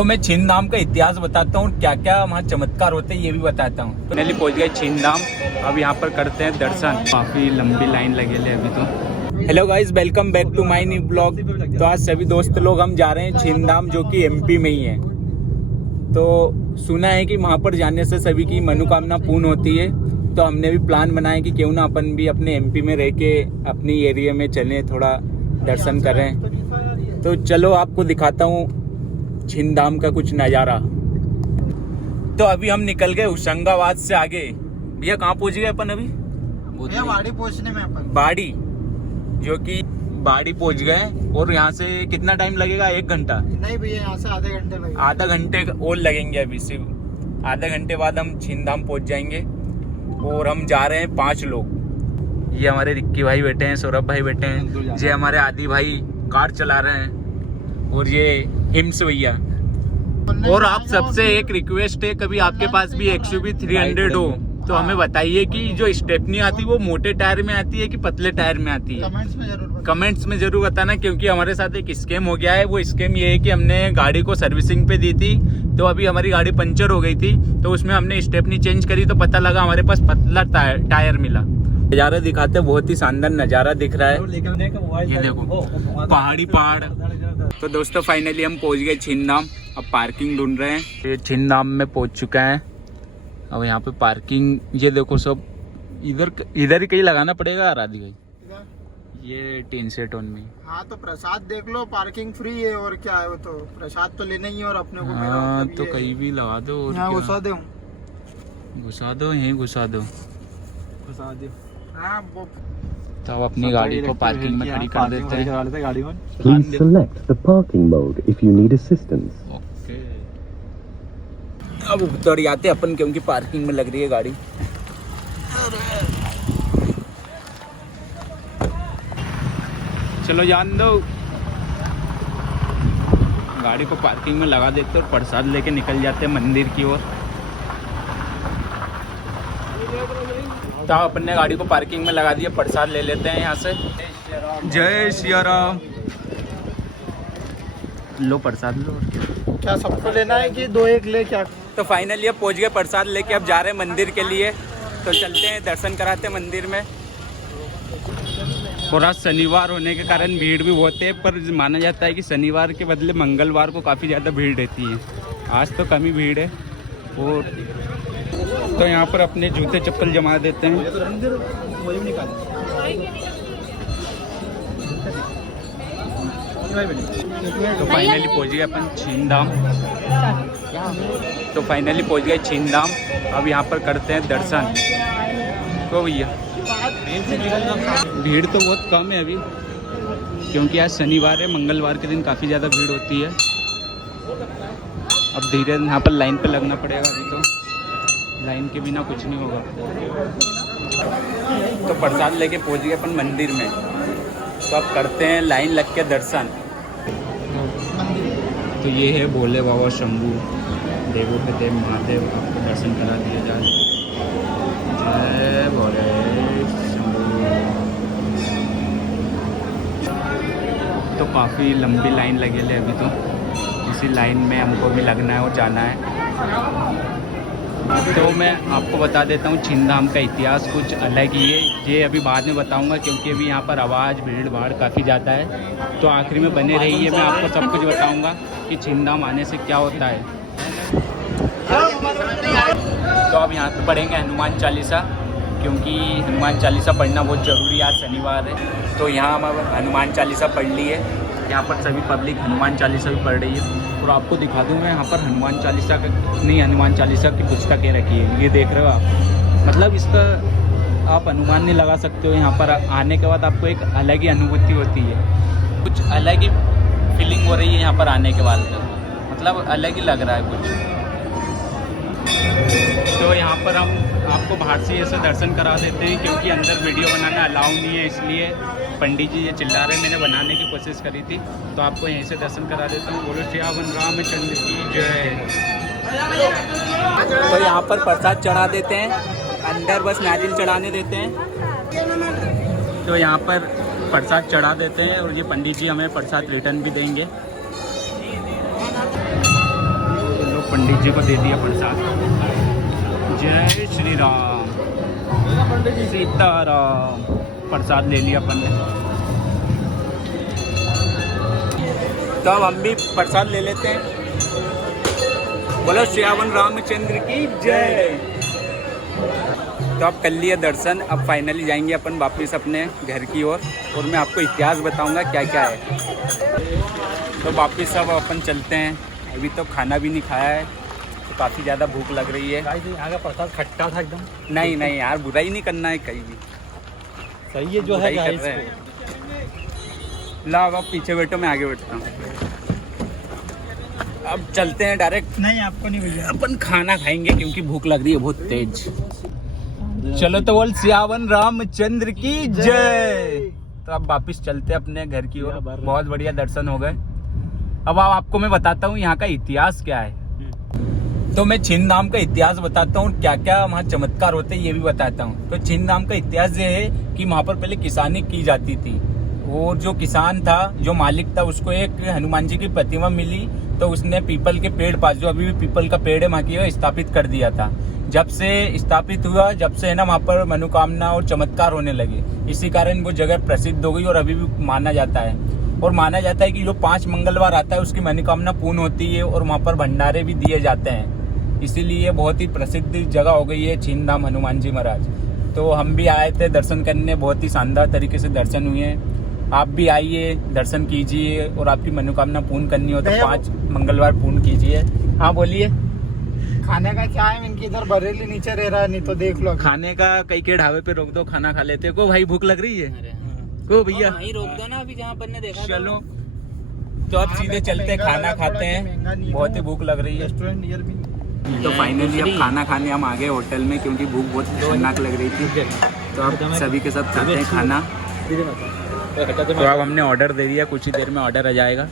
तो मैं छिंद धाम का इतिहास बताता हूँ, क्या क्या वहाँ चमत्कार होते हैं ये भी बताता हूँ। फाइनली पहुँच गए छिंद धाम, अब यहाँ पर करते हैं दर्शन। काफ़ी लंबी लाइन लगे ले अभी तो। Hello guys, welcome back to my new blog. तो आज सभी दोस्त लोग हम जा रहे हैं छिंद धाम, जो कि एमपी में ही है। तो सुना है कि वहाँ पर जाने से सभी की मनोकामना पूर्ण होती है, तो हमने भी प्लान बनाया कि क्यों ना अपन भी अपने एमपी में रह के अपनी एरिया में चलें, थोड़ा दर्शन करें। तो चलो आपको दिखाता हूँ छिंद धाम का कुछ नज़ारा। तो अभी हम निकल गए होशंगाबाद से आगे। भैया कहाँ पहुँच गए अपन अभी? बाड़ी पहुँचने में अपन बाड़ी, जो कि बाड़ी पहुँच गए। और यहाँ से कितना टाइम लगेगा? 1 घंटा? नहीं भैया, यहाँ से आधे घंटे लगेंगे। आधा घंटे और लगेंगे। अभी सिर्फ आधा घंटे बाद हम छिंद धाम पहुँच जाएंगे। और हम जा रहे हैं 5 लोग। ये हमारे रिक्की भाई बैठे हैं, सौरभ भाई बैठे हैं, ये हमारे आदि भाई कार चला रहे हैं, और ये हिम्स भैया। और आप सबसे एक रिक्वेस्ट है, कभी आपके पास भी XUV 300 हो तो हमें बताइए कि जो स्टेपनी आती है वो मोटे टायर में आती है कि पतले टायर में आती है? कमेंट्स में जरूर बताना, क्योंकि हमारे साथ एक स्कैम हो गया है। वो स्कैम ये है कि हमने गाड़ी को सर्विसिंग पे दी थी, तो अभी हमारी गाड़ी पंचर हो गई थी, तो उसमें हमने स्टेपनी चेंज करी तो पता लगा हमारे पास पतला टायर मिला। नज़ारा दिखाते, बहुत ही शानदार नज़ारा दिख रहा है। ये देखो पहाड़ी पहाड़। तो दोस्तों फाइनली हम पहुंच गए छिंद धाम। अब पार्किंग ढूंढ रहे हैं। ये छिंद धाम में पहुंच चुका है। अब यहाँ पे पार्किंग, ये देखो सब इधर ही कहीं लगाना पड़ेगा राधी भाई। ये 3 सेट ऑन में। हाँ तो प्रसाद देख लो, पार्किंग फ्री है और क्या है, वो तो प्रसाद तो लेना ही है। और अपने को हाँ तो कहीं भी लगा दो। यहाँ घुसा दो, यहीं घुसा दो। हाँ वो तो अब अपनी गाड़ी को पार्किंग में खड़ी कर देते हैं। गाड़ी में Please select the parking mode if you need assistance. Okay, अब उतर जाते अपन, क्योंकि पार्किंग में लग रही है गाड़ी। चलो जान दो, गाड़ी को पार्किंग में लगा देते और प्रसाद लेके निकल जाते हैं मंदिर की ओर। तो अपन ने गाड़ी को पार्किंग में लगा दिया, प्रसाद ले लेते हैं यहाँ से। जय सिया राम। लो प्रसाद लो। क्या सबको लेना है कि 2-1 ले क्या? तो फाइनली अब पहुँच गए प्रसाद लेके, अब जा रहे हैं मंदिर के लिए। तो चलते हैं, दर्शन कराते हैं मंदिर में। और आज शनिवार होने के कारण भीड़ भी बहुत है, पर माना जाता है कि शनिवार के बदले मंगलवार को काफ़ी ज़्यादा भीड़ रहती है। आज तो कम ही भीड़ है। और तो यहाँ पर अपने जूते चप्पल जमा देते हैं। तो फाइनली पहुँच गए अपन छिंद धाम। तो फाइनली पहुँच गए छिंद धाम, अब यहाँ पर करते हैं दर्शन। तो भैया भीड़ तो बहुत कम है अभी, क्योंकि आज शनिवार है। मंगलवार के दिन काफ़ी ज़्यादा भीड़ होती है। अब धीरे यहाँ पर लाइन पे लगना पड़ेगा। अभी तो लाइन के बिना कुछ नहीं होगा। तो प्रसाद लेके पहुँच गए अपन मंदिर में। तो अब करते हैं लाइन लग के दर्शन। तो ये है भोले बाबा शंभू, देवों के देव महादेव। आपको दर्शन करा दिया जाए। जय भोले शंभू। तो काफ़ी लंबी लाइन लगी है अभी तो, इसी लाइन में हमको भी लगना है और जाना है। तो मैं आपको बता देता हूँ छिंद धाम का इतिहास कुछ अलग ही है। ये अभी बाद में बताऊँगा, क्योंकि अभी यहाँ पर आवाज़ भीड़ भाड़ काफ़ी ज़्यादा है। तो आखिरी में बने रहिए, मैं आपको सब कुछ बताऊँगा कि छिंद धाम आने से क्या होता है। तो अब यहाँ पे पढ़ेंगे हनुमान चालीसा, क्योंकि हनुमान चालीसा पढ़ना बहुत ज़रूरी है। आज शनिवार है, तो यहाँ हम हनुमान चालीसा पढ़ ली है। यहाँ पर सभी पब्लिक हनुमान चालीसा भी पढ़ रही है। और आपको दिखा दूँ मैं, यहाँ पर हनुमान चालीसा की पुस्तकें रखी है। ये देख रहे हो आप, मतलब इसका आप अनुमान नहीं लगा सकते हो। यहाँ पर आने के बाद आपको एक अलग ही अनुभूति होती है, कुछ अलग ही फीलिंग हो रही है यहाँ पर आने के बाद, मतलब अलग ही लग रहा है कुछ। तो यहाँ पर हम आपको बाहर से ऐसे दर्शन करा देते हैं, क्योंकि अंदर वीडियो बनाना अलाउ नहीं है, इसलिए पंडित जी ये चिल्ला रहे हैं। मैंने बनाने की कोशिश करी थी, तो आपको यहीं से दर्शन करा देता हूँ। बोलो श्यावन रामचंद्र की जय। तो यहाँ पर प्रसाद चढ़ा देते हैं, अंदर बस नारियल चढ़ाने देते हैं। तो यहाँ पर प्रसाद चढ़ा देते हैं और ये पंडित जी हमें प्रसाद रिटर्न भी देंगे। पंडित जी को दे दिया प्रसाद। जय श्री राम, सीताराम। प्रसाद ले लिया अपन ने। तो अब हम भी प्रसाद ले लेते हैं। बोलो श्यावन रामचंद्र की जय। तो अब कर लिया दर्शन, अब फाइनली जाएंगे अपन वापस अपने घर की ओर और मैं आपको इतिहास बताऊंगा क्या क्या है। तो वापस अब अपन चलते हैं। अभी तो खाना भी नहीं खाया है, तो काफ़ी ज़्यादा भूख लग रही है। यहाँ का प्रसाद खट्टा था एकदम। नहीं नहीं यार, बुराई नहीं करना है कहीं भी। सही है जो है बुराई कर रहे हैं। ला अब पीछे बैठो, मैं आगे बैठता हूँ। अब चलते हैं डायरेक्ट। नहीं आपको नहीं भैया, अपन खाना खाएंगे क्योंकि भूख लग रही है बहुत तेज। चलो तो बोल सियावन रामचंद्र की जय। तो अब वापिस चलते हैं अपने घर की ओर। बहुत बढ़िया दर्शन हो गए। अब आपको मैं बताता हूँ यहाँ का इतिहास क्या है। तो मैं छिंद धाम का इतिहास बताता हूँ, क्या क्या वहाँ चमत्कार होते हैं ये भी बताता हूँ। तो छिंद धाम का इतिहास ये है कि वहाँ पर पहले किसानी की जाती थी। और जो किसान था, जो मालिक था, उसको एक हनुमान जी की प्रतिमा मिली। तो उसने पीपल के पेड़ पास, जो अभी भी पीपल का पेड़ है वहाँ की, स्थापित कर दिया था। जब से स्थापित हुआ, जब से है ना वहाँ पर मनोकामना और चमत्कार होने लगे। इसी कारण वो जगह प्रसिद्ध हो गई और अभी भी माना जाता है। और माना जाता है कि जो 5 मंगलवार आता है उसकी मनोकामना पूर्ण होती है और वहाँ पर भंडारे भी दिए जाते हैं। इसीलिए बहुत ही प्रसिद्ध जगह हो गई है छिंद धाम हनुमान जी महाराज। तो हम भी आए थे दर्शन करने, बहुत ही शानदार तरीके से दर्शन हुए हैं। आप भी आइए, दर्शन कीजिए और आपकी मनोकामना पूर्ण करनी हो तो 5 मंगलवार पूर्ण कीजिए। हाँ बोलिए। खाने का क्या है, इनकी इधर बरेली नीचे रह रहा है, नहीं तो देख लो। खाने का कई के ढाबे पे रोक दो, खाना खा लेते को। भाई भूख लग रही है को भैया, वहीं रोक दो ना, अभी जहाँ अपन ने देखा। चलो तो अब सीधे चलते खाना खाते हैं, बहुत ही भूख लग रही है। रेस्टोरेंट नियर भी। तो फाइनली अब खाना खाने हम आ गए होटल में, क्योंकि भूख बहुत खतरनाक लग रही थी। तो अब सभी के साथ खाते हैं खाना। तो अब हमने ऑर्डर दे दिया, कुछ ही देर में ऑर्डर आ जाएगा।